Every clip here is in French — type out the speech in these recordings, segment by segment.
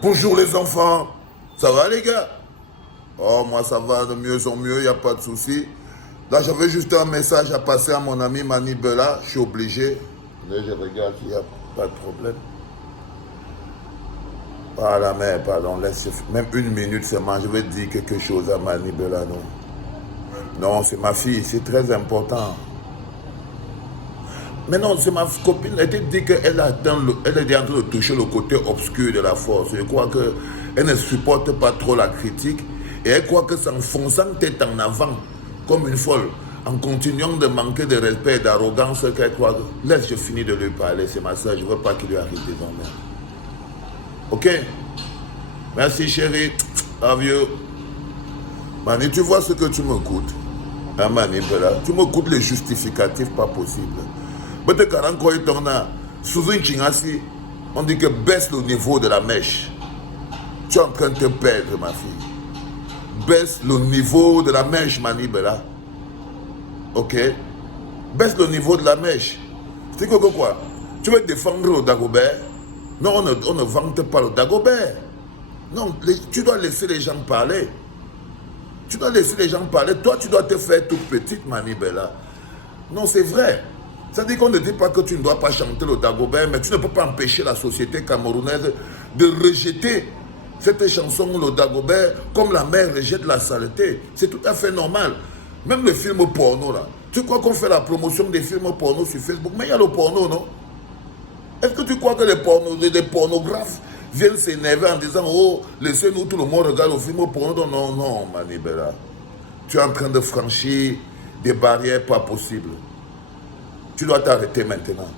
Bonjour les enfants, ça va les gars? Oh moi ça va de mieux en mieux, il n'y a pas de souci. Là j'avais juste un message à passer à mon ami Mani Bella, je suis obligé. Là je regarde s'il n'y a pas de problème. Voilà mais pardon, laisse, même une minute seulement, je vais dire quelque chose à Mani Bella, non? Non, c'est ma fille, c'est très important. Mais non, c'est ma copine, elle te dit qu'elle elle est en train de toucher le côté obscur de la force. Je crois qu'elle ne supporte pas trop la critique et elle croit que c'est en fonçant tête en avant, comme une folle, en continuant de manquer de respect et d'arrogance qu'elle croit que... Laisse, je finis de lui parler, c'est ma soeur, je ne veux pas qu'il lui arrive des emmerdes. Ok? Merci chérie, love you. Mani, tu vois ce que tu me coûtes? Hein, Mani, voilà. Tu me coûtes les justificatifs pas possibles. Sous une chingasi, on dit que baisse le niveau de la mèche. Tu es en train de te perdre, ma fille. Baisse le niveau de la mèche, Mani Bella. Ok? Baisse le niveau de la mèche. C'est quoi? Tu veux défendre le Dagobert? Non, on ne vante pas le Dagobert. Non, tu dois laisser les gens parler. Tu dois laisser les gens parler. Toi, tu dois te faire toute petite, Mani Bella. Non, c'est vrai. Ça dit qu'on ne dit pas que tu ne dois pas chanter le Dagobert, mais tu ne peux pas empêcher la société camerounaise de rejeter cette chanson, le Dagobert, comme la mère rejette la saleté. C'est tout à fait normal. Même le film porno, là. Tu crois qu'on fait la promotion des films porno sur Facebook? Mais il y a le porno, non? Est-ce que tu crois que les pornographes viennent s'énerver en disant, oh, laissez-nous, tout le monde regarde le film porno? Non, non, Mani Bella. Tu es en train de franchir des barrières pas possibles. Tu dois t'arrêter maintenant.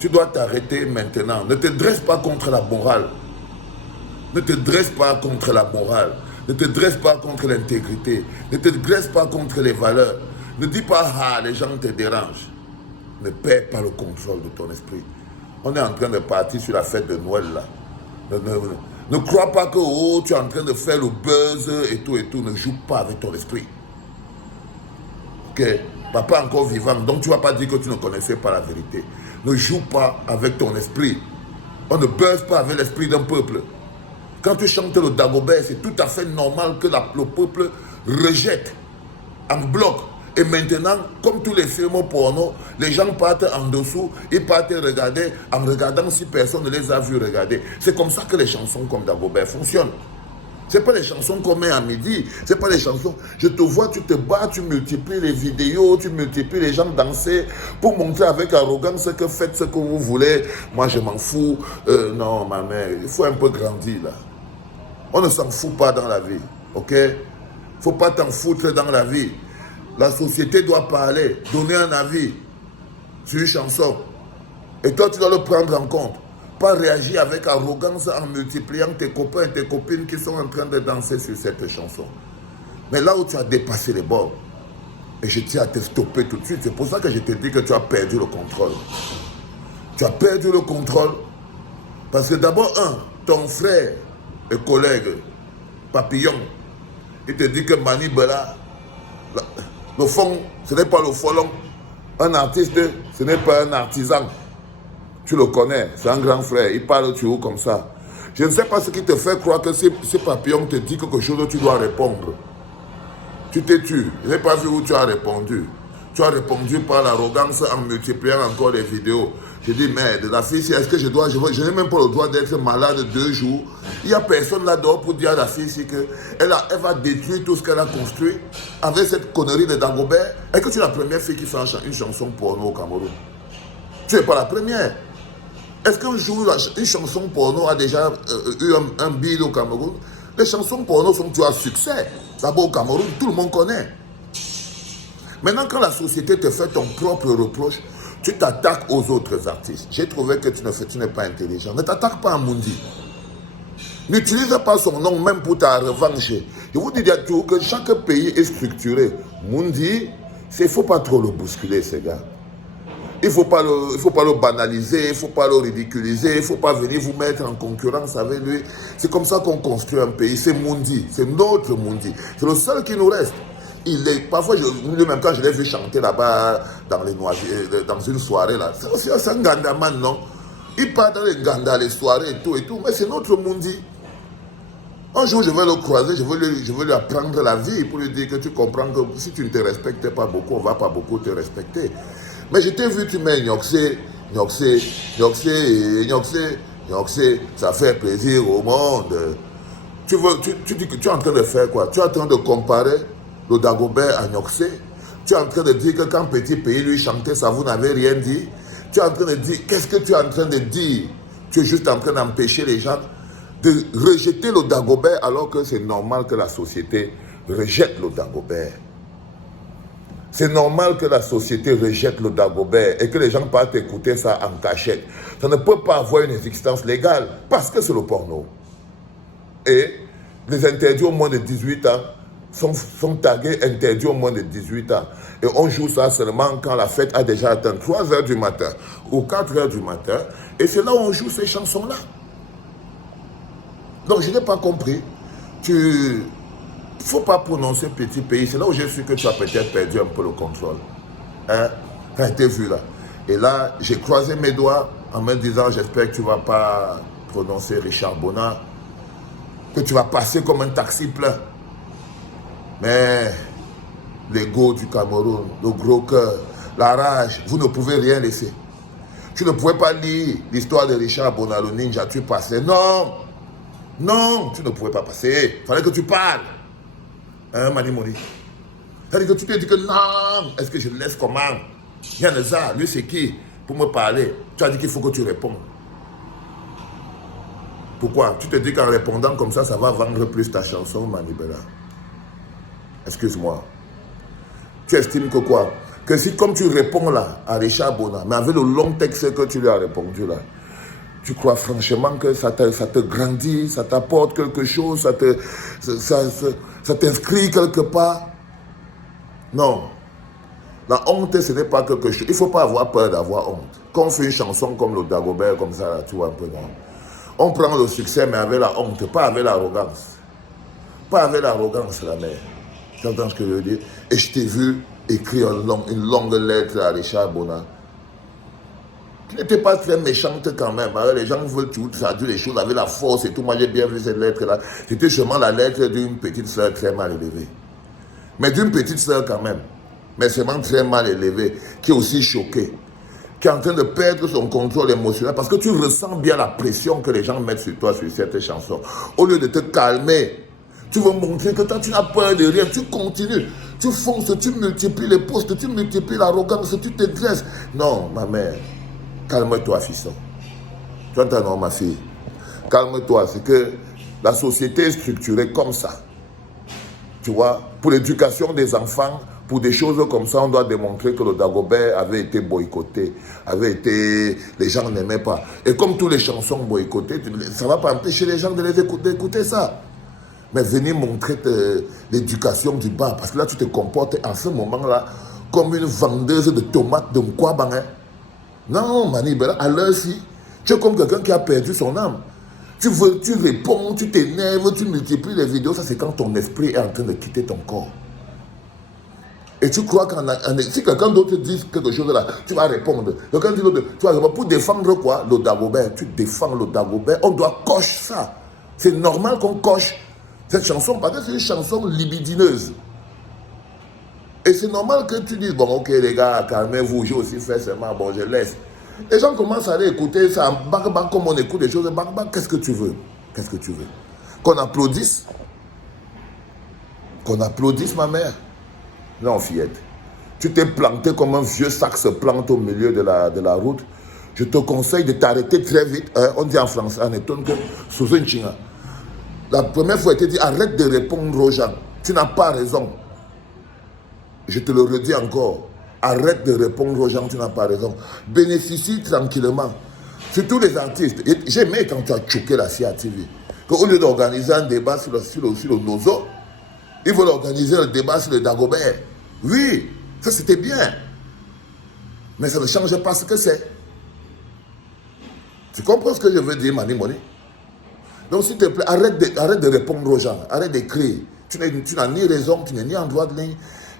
Tu dois t'arrêter maintenant. Ne te dresse pas contre la morale. Ne te dresse pas contre la morale. Ne te dresse pas contre l'intégrité. Ne te dresse pas contre les valeurs. Ne dis pas, ah, les gens te dérangent. Ne perds pas le contrôle de ton esprit. On est en train de partir sur la fête de Noël, là. Ne crois pas que, oh, tu es en train de faire le buzz et tout et tout. Ne joue pas avec ton esprit. Ok? Papa encore vivant, donc tu ne vas pas dire que tu ne connaissais pas la vérité. Ne joue pas avec ton esprit. On ne buzz pas avec l'esprit d'un peuple. Quand tu chantes le Dagobert, c'est tout à fait normal que le peuple rejette en bloc. Et maintenant, comme tous les films porno, les gens partent en dessous, ils partent regarder en regardant si personne ne les a vus regarder. C'est comme ça que les chansons comme Dagobert fonctionnent. Ce n'est pas les chansons qu'on met à midi, ce n'est pas les chansons. Je te vois, tu te bats, tu multiplies les vidéos, tu multiplies les gens danser pour montrer avec arrogance que faites ce que vous voulez. Moi, je m'en fous. Non, ma mère, il faut un peu grandir là. On ne s'en fout pas dans la vie, ok? Il ne faut pas t'en foutre dans la vie. La société doit parler, donner un avis sur une chanson. Et toi, tu dois le prendre en compte. Pas réagir avec arrogance en multipliant tes copains et tes copines qui sont en train de danser sur cette chanson. Mais là où tu as dépassé les bords, et je tiens à te stopper tout de suite, c'est pour ça que je te dis que tu as perdu le contrôle. Tu as perdu le contrôle parce que d'abord, ton frère et collègue, Papillon, il te dit que Mani Bella, le fond, ce n'est pas le folon. Un artiste, ce n'est pas un artisan. Tu le connais, c'est un grand frère, il parle tu comme ça. Je ne sais pas ce qui te fait croire que ce papillon te dit quelque chose, tu dois répondre. Tu t'es tué, je n'ai pas vu où tu as répondu. Tu as répondu par l'arrogance en multipliant encore les vidéos. Je dis, merde, la fille, est-ce que je n'ai même pas le droit d'être malade 2 jours. Il n'y a personne là-dehors pour dire à la fille qu'elle va détruire tout ce qu'elle a construit avec cette connerie de Dagobert. Est-ce que tu es la première fille qui fait une chanson porno au Cameroun? Tu n'es pas la première. Est-ce qu'un jour, une chanson porno a déjà eu un bide au Cameroun? Les chansons porno sont toujours à succès. D'abord au Cameroun, tout le monde connaît. Maintenant, quand la société te fait ton propre reproche, tu t'attaques aux autres artistes. J'ai trouvé que tu n'es pas intelligent. Ne t'attaque pas à Mundi. N'utilise pas son nom même pour ta revanche. Je vous dis toujours que chaque pays est structuré. Mundi, il ne faut pas trop le bousculer, ces gars. Il ne faut pas le banaliser, il ne faut pas le ridiculiser, il ne faut pas venir vous mettre en concurrence avec lui. C'est comme ça qu'on construit un pays. C'est Mundi, c'est notre Mundi. C'est le seul qui nous reste. Parfois, même quand je l'ai vu chanter là-bas dans une soirée, là, c'est un gandaman, non? Il part dans les gandas, les soirées et tout, mais c'est notre Mundi. Un jour, je vais le croiser, je vais lui apprendre la vie pour lui dire que tu comprends que si tu ne te respectes pas beaucoup, on ne va pas beaucoup te respecter. Mais je t'ai vu, tu mets Nyoxé, ça fait plaisir au monde. Tu dis que tu es en train de faire quoi? Tu es en train de comparer le Dagobert à Nyoxé. Tu es en train de dire que quand Petit Pays lui chantait ça, vous n'avez rien dit. Tu es en train de dire, qu'est-ce que tu es en train de dire? Tu es juste en train d'empêcher les gens de rejeter le Dagobert alors que c'est normal que la société rejette le Dagobert. C'est normal que la société rejette le Dagobert et que les gens partent écouter ça en cachette. Ça ne peut pas avoir une existence légale parce que c'est le porno. Et les interdits au moins de 18 ans sont tagués interdits au moins de 18 ans. Et on joue ça seulement quand la fête a déjà atteint 3 h du matin ou 4 h du matin. Et c'est là où on joue ces chansons-là. Donc je n'ai pas compris. Il ne faut pas prononcer Petit Pays. C'est là où j'ai su que tu as peut-être perdu un peu le contrôle. Hein? Tu as été vu là. Et là, j'ai croisé mes doigts en me disant, j'espère que tu ne vas pas prononcer Richard Bona, que tu vas passer comme un taxi plein. Mais l'ego du Cameroun, le gros cœur, la rage, vous ne pouvez rien laisser. Tu ne pouvais pas lire l'histoire de Richard Bona, le ninja, tu passais. Non! Non, tu ne pouvais pas passer. Il fallait que tu parles. Hein, Manimori? C'est-à-dire que tu te dis que non, est-ce que je le laisse comment? Yaneza, lui c'est qui? Pour me parler. Tu as dit qu'il faut que tu répondes. Pourquoi? Tu te dis qu'en répondant comme ça va vendre plus ta chanson, Manibela. Excuse-moi. Tu estimes que quoi? Que si comme tu réponds là à Richard Bona, mais avec le long texte que tu lui as répondu là, tu crois franchement que ça te grandit, ça t'apporte quelque chose, ça t'inscrit quelque part? Non. La honte, ce n'est pas quelque chose. Il ne faut pas avoir peur d'avoir honte. Quand on fait une chanson comme le Dagobert, comme ça, là, tu vois un peu, non. On prend le succès, mais avec la honte, pas avec l'arrogance. Pas avec l'arrogance, la mère. Tu entends ce que je veux dire? Et je t'ai vu écrire une longue lettre à Richard Bona. Tu n'étais pas très méchante quand même. Hein? Les gens veulent traduire les choses avec la force et tout. Moi, j'ai bien vu cette lettre-là. C'était seulement la lettre d'une petite soeur très mal élevée. Mais d'une petite soeur quand même. Mais seulement très mal élevée, qui est aussi choquée, qui est en train de perdre son contrôle émotionnel parce que tu ressens bien la pression que les gens mettent sur toi, sur cette chanson. Au lieu de te calmer, tu veux montrer que toi, tu n'as peur de rien. Tu continues, tu fonces, tu multiplies les postes, tu multiplies l'arrogance, tu te dresses. Non, ma mère. Calme-toi, fiston. Tu entends, non, ma fille? Calme-toi, c'est que la société est structurée comme ça. Tu vois, pour l'éducation des enfants, pour des choses comme ça, on doit démontrer que le Dagobert avait été boycotté, les gens n'aimaient pas. Et comme toutes les chansons boycottées, ça ne va pas empêcher les gens d'écouter ça. Mais venir montrer l'éducation du bas, parce que là, tu te comportes en ce moment-là comme une vendeuse de tomates de Nkwabang, hein? Non, Manibela, à l'heure-ci, tu es comme quelqu'un qui a perdu son âme. Tu réponds, tu t'énerves, tu multiplies les vidéos. Ça, c'est quand ton esprit est en train de quitter ton corps. Et tu crois si quelqu'un d'autre dit quelque chose là, tu vas répondre. Quelqu'un dit l'autre, tu vas répondre pour défendre quoi? Le Dagobert. Tu défends le Dagobert. On doit cocher ça. C'est normal qu'on coche cette chanson parce que c'est une chanson libidineuse. Et c'est normal que tu dises, bon, ok les gars, calmez-vous, j'ai aussi fait seulement, bon, je laisse. Les gens commencent à aller écouter ça, comme on écoute des choses, qu'est-ce que tu veux? Qu'est-ce que tu veux? Qu'on applaudisse? Qu'on applaudisse, ma mère? Non, fillette. Tu t'es planté comme un vieux sac se plante au milieu de la route. Je te conseille de t'arrêter très vite. Hein? On dit en français, on étonne que sous une chinga. La première fois, il t'a dit, arrête de répondre aux gens. Tu n'as pas raison. Je te le redis encore, arrête de répondre aux gens, tu n'as pas raison. Bénéficie tranquillement. Surtout les artistes. J'ai aimé quand tu as choqué la CIA TV. Qu'au lieu d'organiser un débat sur le Nozo, ils veulent organiser un débat sur le Dagobert. Oui, ça c'était bien. Mais ça ne change pas ce que c'est. Tu comprends ce que je veux dire, Mani Moni? Donc s'il te plaît, arrête de répondre aux gens, arrête d'écrire. Tu n'as ni raison, tu n'es ni en droit de ligne.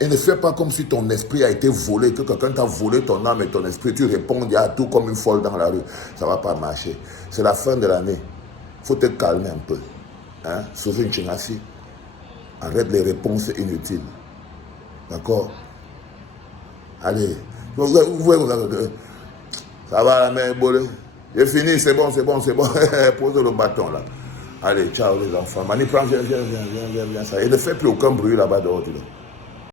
Et ne fais pas comme si ton esprit a été volé, que quelqu'un t'a volé ton âme et ton esprit, tu réponds à tout comme une folle dans la rue. Ça ne va pas marcher. C'est la fin de l'année. Il faut te calmer un peu. Hein? Souverain Chingassi, arrête les réponses inutiles. D'accord? Allez. Ça va la main, bolé. J'ai fini, c'est bon. Pose le bâton là. Allez, ciao les enfants. Mani, prends, viens. Ça. Et ne fais plus aucun bruit là-bas dehors.